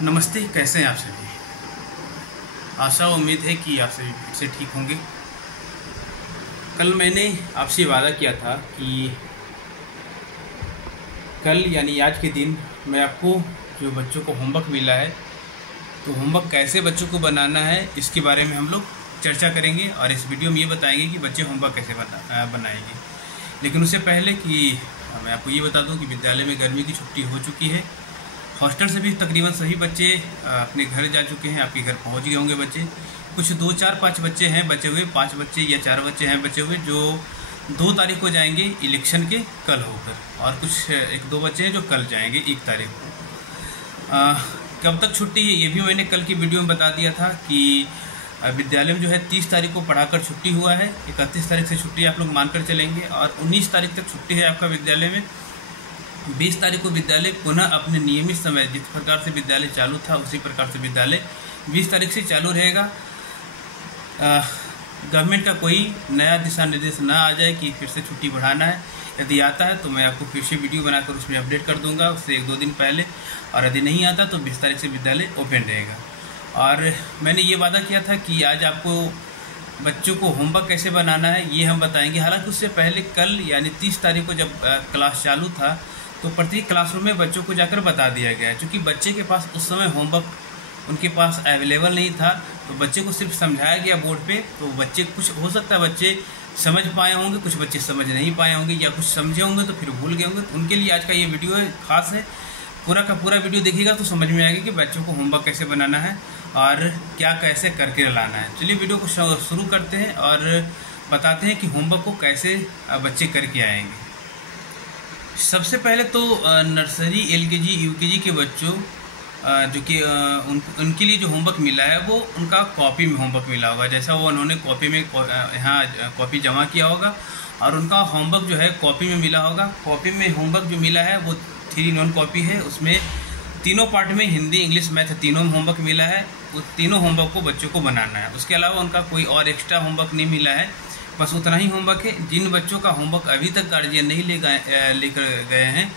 नमस्ते, कैसे हैं आप सभी। आशा उम्मीद है कि आप सभी फिर से ठीक होंगे। कल मैंने आपसे वादा किया था कि कल यानी आज के दिन मैं आपको जो बच्चों को होमवर्क मिला है तो होमवर्क कैसे बच्चों को बनाना है इसके बारे में हम लोग चर्चा करेंगे और इस वीडियो में ये बताएंगे कि बच्चे होमवर्क कैसे बनाएंगे। लेकिन उससे पहले कि मैं आपको ये बता दूं कि विद्यालय में गर्मी की छुट्टी हो चुकी है। हॉस्टल से भी तकरीबन सभी बच्चे अपने घर जा चुके हैं। आपके घर पहुंच गए होंगे बच्चे। कुछ 2, 4, 5 बच्चे हैं बचे हुए, 5 बच्चे या 4 बच्चे हैं बचे हुए जो 2 तारीख को जाएंगे इलेक्शन के कल होकर, और कुछ 1-2 बच्चे हैं जो कल जाएंगे 1 तारीख को। कब तक छुट्टी है ये भी मैंने कल की वीडियो में बता दिया था कि विद्यालय में जो है 30 तारीख को पढ़ाकर छुट्टी हुआ है। 31 तारीख से छुट्टी आप लोग मानकर चलेंगे और 19 तारीख तक छुट्टी है आपका विद्यालय में। 20 तारीख को विद्यालय पुनः अपने नियमित समय जिस प्रकार से विद्यालय चालू था उसी प्रकार से विद्यालय 20 तारीख से चालू रहेगा। गवर्नमेंट का कोई नया दिशा निर्देश ना आ जाए कि फिर से छुट्टी बढ़ाना है। यदि आता है तो मैं आपको फिर से वीडियो बनाकर उसमें अपडेट कर दूंगा उससे 1-2 दिन पहले, और यदि नहीं आता तो 20 तारीख से विद्यालय ओपन रहेगा। और मैंने ये वादा किया था कि आज आपको बच्चों को होमवर्क कैसे बनाना है ये हम बताएंगे। हालांकि उससे पहले कल यानी 30 तारीख को जब क्लास चालू था तो प्रत्येक क्लासरूम में बच्चों को जाकर बता दिया गया, क्योंकि बच्चे के पास उस समय होमवर्क उनके पास अवेलेबल नहीं था। तो बच्चे को सिर्फ समझाया गया बोर्ड पे। तो बच्चे कुछ हो सकता है बच्चे समझ पाए होंगे, कुछ बच्चे समझ नहीं पाए होंगे, या कुछ समझे होंगे तो फिर भूल गए होंगे। तो उनके लिए आज का ये वीडियो है, खास है। पूरा का पूरा वीडियो देखिएगा तो समझ में आएगा कि बच्चों को होमवर्क कैसे बनाना है और क्या कैसे करके लाना है। चलिए वीडियो को शुरू करते हैं और बताते हैं कि होमवर्क को कैसे बच्चे करके आएंगे। सबसे पहले तो नर्सरी, LKG, UKG के बच्चों जो कि उनके लिए जो होमवर्क मिला है वो उनका कॉपी में होमवर्क मिला होगा। जैसा वो उन्होंने कॉपी में यहाँ कॉपी जमा किया होगा और उनका होमवर्क जो है कॉपी में मिला होगा। कॉपी में होमवर्क जो मिला है वो 3-in-1 कॉपी है। उसमें तीनों पार्ट में हिंदी, इंग्लिश, मैथ तीनों में होमवर्क मिला है। उस तीनों होमवर्क को बच्चों को बनाना है। उसके अलावा उनका कोई और एक्स्ट्रा होमवर्क नहीं मिला है, बस उतना ही होमवर्क है। जिन बच्चों का होमवर्क अभी तक गार्जियन नहीं लेकर गए हैं,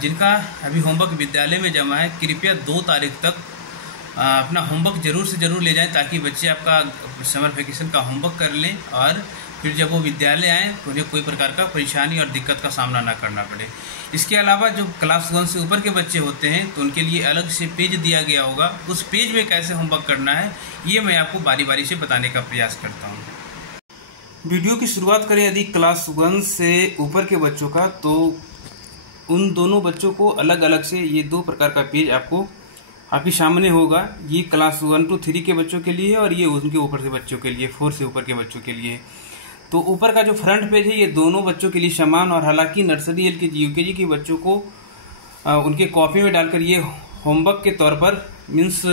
जिनका अभी होमवर्क विद्यालय में जमा है, कृपया 2 तारीख तक अपना होमवर्क जरूर से जरूर ले जाएं, ताकि बच्चे आपका समर वेकेशन का होमवर्क कर लें और फिर जब वो विद्यालय आएँ तो उन्हें कोई प्रकार का परेशानी और दिक्कत का सामना ना करना पड़े। इसके अलावा जो क्लास 1 से ऊपर के बच्चे होते हैं तो उनके लिए अलग से पेज दिया गया होगा। उस पेज में कैसे होमवर्क करना है ये मैं आपको बारी बारी से बताने का प्रयास करता हूँ। वीडियो की शुरुआत करें यदि क्लास 1 से ऊपर के बच्चों का, तो उन दोनों बच्चों को अलग अलग से ये 2 प्रकार का पेज आपके सामने होगा। ये क्लास 1 to 3 के बच्चों के लिए है और ये उनके ऊपर से बच्चों के लिए 4 से ऊपर के बच्चों के लिए। तो ऊपर का जो फ्रंट पेज है ये दोनों बच्चों के लिए समान, और हालांकि नर्सरी, LKG, UKG के बच्चों को उनके कॉपी में डालकर ये होमवर्क के तौर पर मीन्स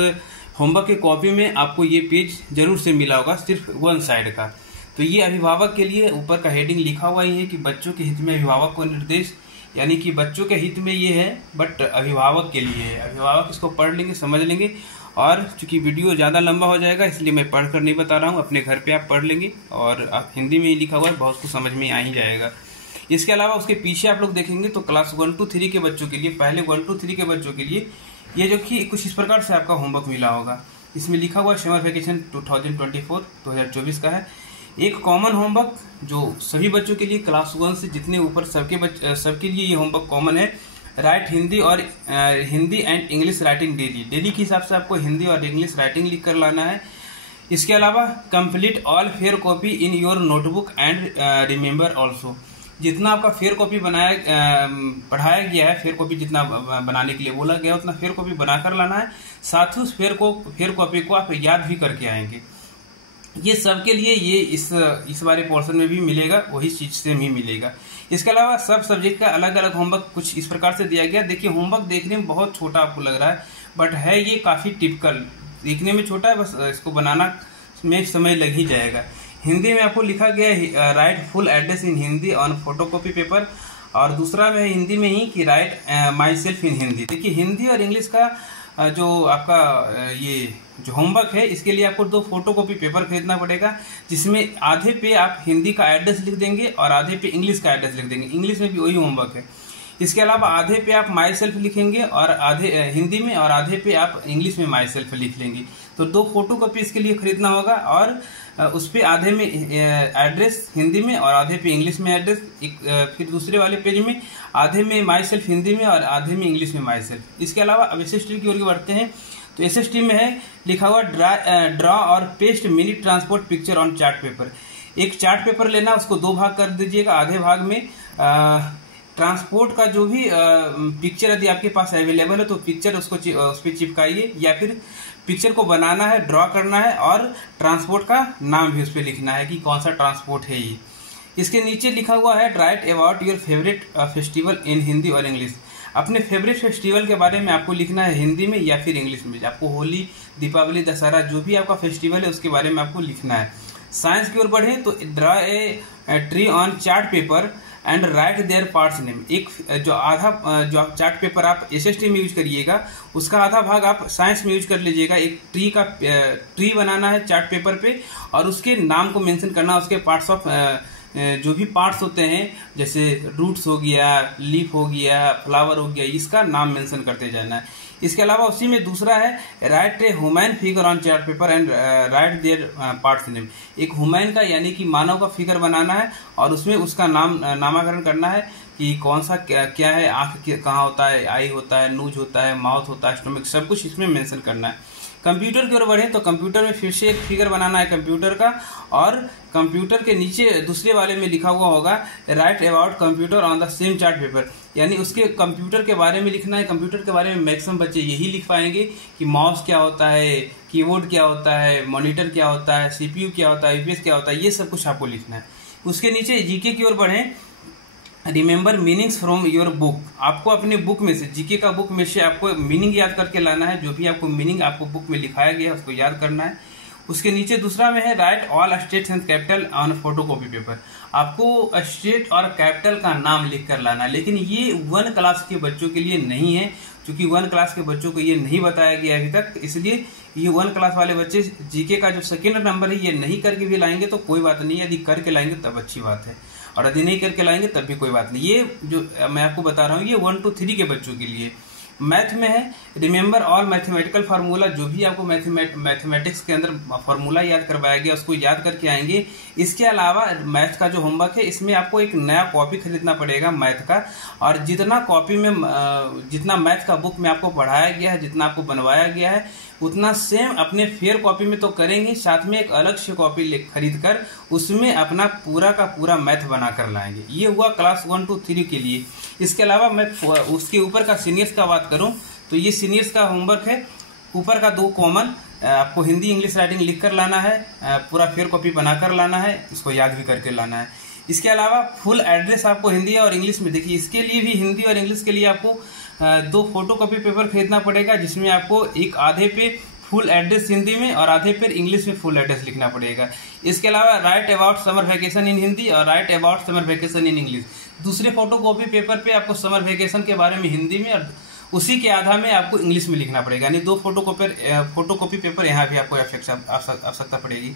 होमवर्क के कॉपी में आपको ये पेज जरूर से मिला होगा, सिर्फ 1 साइड का। तो ये अभिभावक के लिए ऊपर का हेडिंग लिखा हुआ ही है कि बच्चों के हित में अभिभावक को निर्देश, यानी कि बच्चों के हित में ये है बट अभिभावक के लिए है। अभिभावक इसको पढ़ लेंगे, समझ लेंगे। और चूंकि वीडियो ज़्यादा लंबा हो जाएगा इसलिए मैं पढ़कर नहीं बता रहा हूँ, अपने घर पे आप पढ़ लेंगे और आप हिंदी में ही लिखा हुआ है, बहुत कुछ समझ में आ ही जाएगा। इसके अलावा उसके पीछे आप लोग देखेंगे तो क्लास 1 to 3 के बच्चों के लिए, पहले 1 to 3 के बच्चों के लिए ये जो कि कुछ इस प्रकार से आपका होमवर्क मिला होगा। इसमें लिखा हुआ समर वेकेशन 2024 का है। एक कॉमन होमवर्क जो सभी बच्चों के लिए क्लास 1 से जितने ऊपर सबके लिए ये होमवर्क कॉमन है। राइट हिंदी और Hindi and English writing daily के हिसाब से आपको हिंदी और इंग्लिश राइटिंग लिख कर लाना है। इसके अलावा complete all fair copy in your notebook and remember also, जितना आपका फेयर कॉपी पढ़ाया गया है, फेयर कॉपी जितना बनाने के लिए बोला गया उतना फेयर कॉपी बनाकर लाना है। साथ ही उस फेयर कॉपी को आप याद भी करके आएंगे। ये सबके लिए ये इस वाले पोर्शन में भी मिलेगा, वही चीज से भी मिलेगा। इसके अलावा सब सब्जेक्ट का अलग अलग होमवर्क कुछ इस प्रकार से दिया गया। देखिए होमवर्क देखने में बहुत छोटा आपको लग रहा है, बट है ये काफी टिपिकल, दिखने में छोटा है, बस इसको बनाना में समय लग ही जाएगा। हिंदी में आपको लिखा गया है right full address in Hindi on photocopy paper, और दूसरा में हिंदी में ही कि right my self in Hindi. देखिए हिंदी और इंग्लिश का जो आपका ये जो होमवर्क है इसके लिए आपको 2 फोटोकॉपी पेपर खरीदना पड़ेगा, जिसमें आधे पे आप हिंदी का एड्रेस लिख देंगे और आधे पे इंग्लिश का एड्रेस लिख देंगे। इंग्लिश में भी वही होमवर्क है। इसके अलावा आधे पे आप माई सेल्फ लिखेंगे और आधे हिंदी में, और आधे पे आप इंग्लिश में माई सेल्फ लिख लेंगे। तो 2 फोटोकॉपी इसके लिए खरीदना होगा, और उस पे आधे में एड्रेस हिंदी में और आधे पे इंग्लिश में एड्रेस, फिर दूसरे वाले पेज में आधे में माई सेल्फ हिंदी में और आधे में इंग्लिश में माई सेल्फ। इसके अलावा अब SST की ओर बढ़ते हैं। तो SST में है लिखा हुआ ड्रॉ और paste mini transport picture on chart paper. एक चार्ट पेपर लेना, उसको 2 भाग कर दीजिएगा। आधे भाग में ट्रांसपोर्ट का जो भी पिक्चर यदि आपके पास अवेलेबल है तो पिक्चर उस पर चिपकाइए, या फिर पिक्चर को बनाना है, ड्रॉ करना है, और ट्रांसपोर्ट का नाम भी उस पर लिखना है कि कौन सा ट्रांसपोर्ट है ये। इसके नीचे लिखा हुआ है right about your favourite festival in Hindi और इंग्लिश। अपने फेवरेट फेस्टिवल के बारे में आपको लिखना है हिंदी में या फिर इंग्लिश में। आपको होली, दीपावली, दशहरा, जो भी आपका फेस्टिवल है उसके बारे में आपको लिखना है। साइंस की ओर बढ़े तो draw a tree on chart paper and right there parts name. एक जो आप चार्ट पेपर आप SST में यूज करिएगा, उसका आधा भाग आप साइंस में यूज कर लीजिएगा। एक ट्री बनाना है चार्ट पेपर पे, और उसके नाम को मेंशन करना, उसके पार्ट्स ऑफ जो भी पार्ट्स होते हैं, जैसे रूट्स हो गया, लीफ हो गया, फ्लावर हो गया, इसका नाम मेंशन करते जाना है। इसके अलावा उसी में दूसरा है right a human figure on chart paper and right there parts name. एक ह्यूमन का यानी कि मानव का फिगर बनाना है, और उसमें उसका नामकरण करना है कि कौन सा क्या है, आंख कहाँ होता है, आई होता है, नोज होता है, माउथ होता है, स्टमक, सब कुछ इसमें मेंशन करना है। कंप्यूटर की ओर बढ़े तो कंप्यूटर में फिर से एक फिगर बनाना है कंप्यूटर का, और कंप्यूटर के नीचे दूसरे वाले में लिखा हुआ होगा right about computer on the same chart paper. यानी उसके कंप्यूटर के बारे में लिखना है। कंप्यूटर के बारे में मैक्सिमम बच्चे यही लिख पाएंगे कि माउस क्या होता है, कीबोर्ड क्या होता है, मॉनिटर क्या होता है, CPU क्या होता है, UPS क्या होता है, ये सब कुछ आपको लिखना है। उसके नीचे जीके की ओर बढ़े, remember meanings from your book. आपको अपने बुक में से, जीके का बुक में से आपको मीनिंग याद करके लाना है। जो भी आपको मीनिंग आपको बुक में लिखाया गया है उसको याद करना है। उसके नीचे दूसरा में है right all states and capital on photocopy paper. आपको स्टेट और कैपिटल का नाम लिख कर लाना है, लेकिन ये 1 क्लास के बच्चों के लिए नहीं है, क्योंकि 1 क्लास के बच्चों को ये नहीं बताया गया अभी तक। इसलिए ये 1 क्लास वाले बच्चे जीके का जो सेकेंड नंबर है ये नहीं करके भी लाएंगे तो कोई बात नहीं है। यदि करके लाएंगे तब अच्छी बात है, और यदि नहीं करके लाएंगे तब भी कोई बात नहीं। ये जो मैं आपको बता रहा हूँ ये 1 to 3 के बच्चों के लिए। मैथ में है रिमेंबर ऑल मैथमेटिकल फार्मूला। जो भी आपको मैथमेटिक्स के अंदर फार्मूला याद करवाया गया उसको याद करके आएंगे। इसके अलावा मैथ का जो होमवर्क है इसमें आपको एक नया कॉपी खरीदना पड़ेगा मैथ का, और जितना कॉपी में जितना मैथ का बुक में आपको पढ़ाया गया है, जितना आपको बनवाया गया है, उतना सेम अपने फेयर कॉपी में तो करेंगे, साथ में एक अलग से कॉपी खरीद कर उसमें अपना पूरा का पूरा मैथ बना कर लाएंगे। ये हुआ क्लास 1 to 3 के लिए। इसके अलावा मैं उसके ऊपर का सीनियर्स का बात करूं तो ये सीनियर्स का होमवर्क है। ऊपर का 2 कॉमन आपको हिंदी इंग्लिश राइटिंग लिख कर लाना है, पूरा फेयर कॉपी बनाकर लाना है, इसको याद भी करके लाना है। इसके अलावा फुल एड्रेस आपको हिंदी और इंग्लिश में, देखिए इसके लिए भी हिंदी और इंग्लिश के लिए आपको 2 फोटोकॉपी पेपर खरीदना पड़ेगा, जिसमें आपको एक आधे पे फुल एड्रेस हिंदी में और आधे पे इंग्लिश में फुल एड्रेस लिखना पड़ेगा। इसके अलावा राइट अबाउट समर वैकेशन इन हिंदी और right about summer vacation in English. दूसरे फोटोकॉपी पेपर पे आपको समर वैकेशन के बारे में हिंदी में और उसी के आधा में आपको इंग्लिश में लिखना पड़ेगा। यानी 2 फोटोकॉपी पेपर यहाँ भी आपको आवश्यकता पड़ेगी।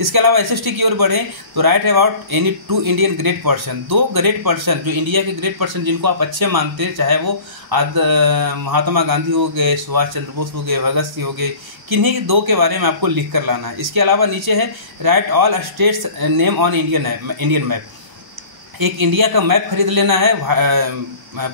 इसके अलावा SST की ओर बढ़े तो right about any 2 Indian great person. 2 great person जो इंडिया के ग्रेट पर्सन जिनको आप अच्छे मानते हैं, चाहे वो महात्मा गांधी हो गए, सुभाष चंद्र बोस हो गए, भगत सिंह हो गए, किन्हीं 2 के बारे में आपको लिख कर लाना है। इसके अलावा नीचे है right all states name on Indian map. एक इंडिया का मैप खरीद लेना है,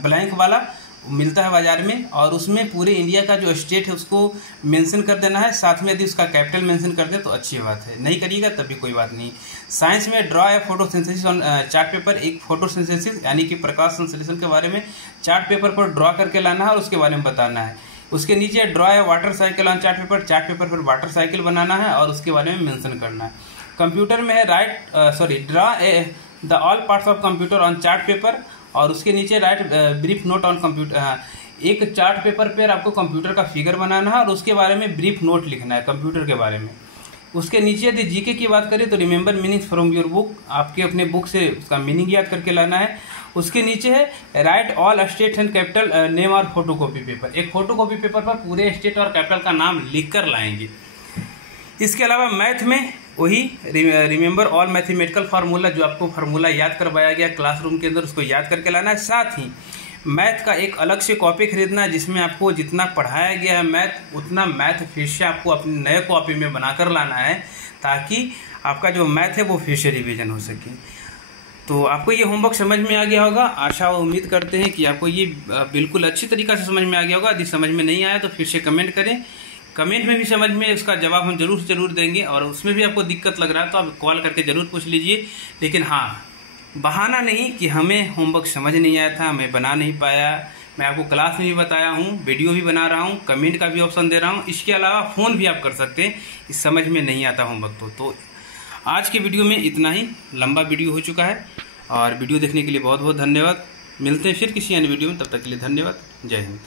ब्लैंक वाला मिलता है बाजार में, और उसमें पूरे इंडिया का जो स्टेट है उसको मेंशन कर देना है। साथ में यदि उसका कैपिटल मेंशन कर दे तो अच्छी बात है, नहीं करिएगा तब भी कोई बात नहीं। साइंस में ड्रॉ या फोटोसिंथेसिस ऑन चार्ट पेपर। एक फोटोसिंथेसिस यानी कि प्रकाश संश्लेषण के बारे में चार्ट पेपर पर ड्रॉ करके लाना है और उसके बारे में बताना है। उसके नीचे ड्रॉ या water cycle on chart paper पर वाटर साइकिल बनाना है और उसके बारे में मेंशन करना है। कंप्यूटर में है draw the all parts of computer on chart paper, और उसके नीचे right brief note on computer. एक चार्ट पेपर पर आपको कंप्यूटर का फिगर बनाना है और उसके बारे में ब्रीफ नोट लिखना है कंप्यूटर के बारे में। उसके नीचे यदि जीके की बात करें तो remember meanings from your book. आपके अपने बुक से उसका मीनिंग याद करके लाना है। उसके नीचे है right all state and capital name और फोटोकॉपी पेपर। एक फोटोकॉपी पेपर पर पूरे स्टेट और कैपिटल का नाम लिख कर लाएंगे। इसके अलावा मैथ में वही रिमेंबर ऑल मैथमेटिकल फार्मूला, जो आपको फार्मूला याद करवाया गया क्लासरूम के अंदर, उसको याद करके लाना है। साथ ही मैथ का एक अलग से कॉपी खरीदना है, जिसमें आपको जितना पढ़ाया गया है मैथ, उतना मैथ फिर से आपको अपनी नए कॉपी में बनाकर लाना है, ताकि आपका जो मैथ है वो फिर से रिविजन हो सके। तो आपको ये होमवर्क समझ में आ गया होगा। आशा और उम्मीद करते हैं कि आपको ये बिल्कुल अच्छी तरीक़ा से समझ में आ गया होगा। यदि समझ में नहीं आया तो फिर से कमेंट करें, कमेंट में भी समझ में उसका जवाब हम जरूर देंगे। और उसमें भी आपको दिक्कत लग रहा है तो आप कॉल करके ज़रूर पूछ लीजिए। लेकिन हाँ, बहाना नहीं कि हमें होमवर्क समझ नहीं आया था, मैं बना नहीं पाया। मैं आपको क्लास में भी बताया हूँ, वीडियो भी बना रहा हूँ, कमेंट का भी ऑप्शन दे रहा हूँ। इसके अलावा फ़ोन भी आप कर सकते हैं, इस समझ में नहीं आता होमवर्क तो आज के वीडियो में इतना ही। लंबा वीडियो हो चुका है और वीडियो देखने के लिए बहुत बहुत धन्यवाद। मिलते हैं फिर किसी अन्य वीडियो में, तब तक के लिए धन्यवाद। जय हिंद।